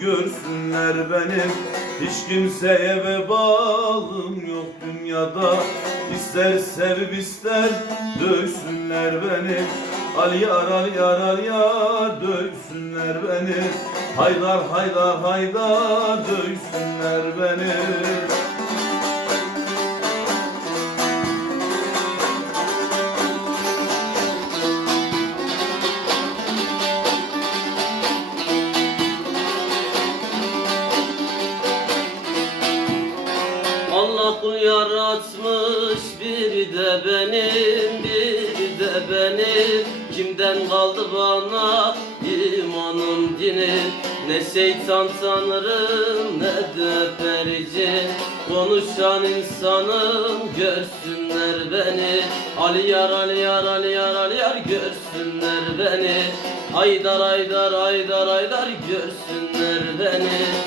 Görsünler beni Hiç kimseye vebalım yok dünyada. İster sevip ister dövsünler beni. Al yar al yar al yar dövsünler beni. Haydar haydar haydar dövsünler beni Allah yaratmış biri de benim biri de benim. Kimden kaldı bana imanım dinim Ne şeytan tanırım ne de perici Konuşan insanım görsünler beni. Ali yar Ali yar Ali yar Ali yar görsünler beni. Aydar aydar aydar aydar görsünler beni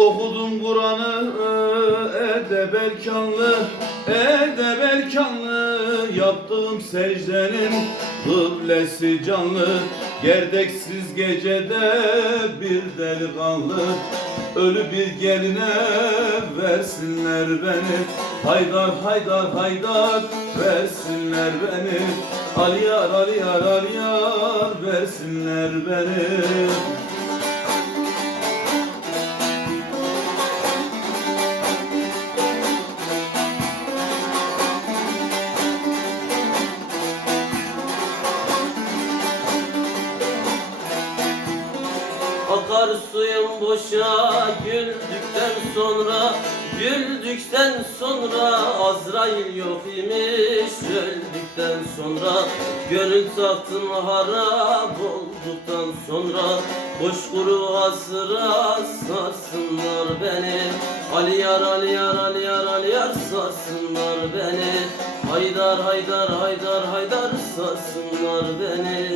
Okudum Kur'an'ı edeb erkanlı Edeb erkanlı. Yaptığım secdenin kıblesi canlı. Gerdeksiz gecede bir delikanlı. Ölü bir geline versinler beni. Haydar haydar haydar versinler beni. Al yar al yar al yar versinler beni Akar suyum boşa güldükten sonra Güldükten sonra Azrail yok imiş Öldükten sonra Gönül tahtım harap olduktan sonra Boş kuru asıra sarsınlar beni. Ali yar Ali yar Ali yar Ali yar sarsınlar beni. Haydar haydar haydar haydar sarsınlar beni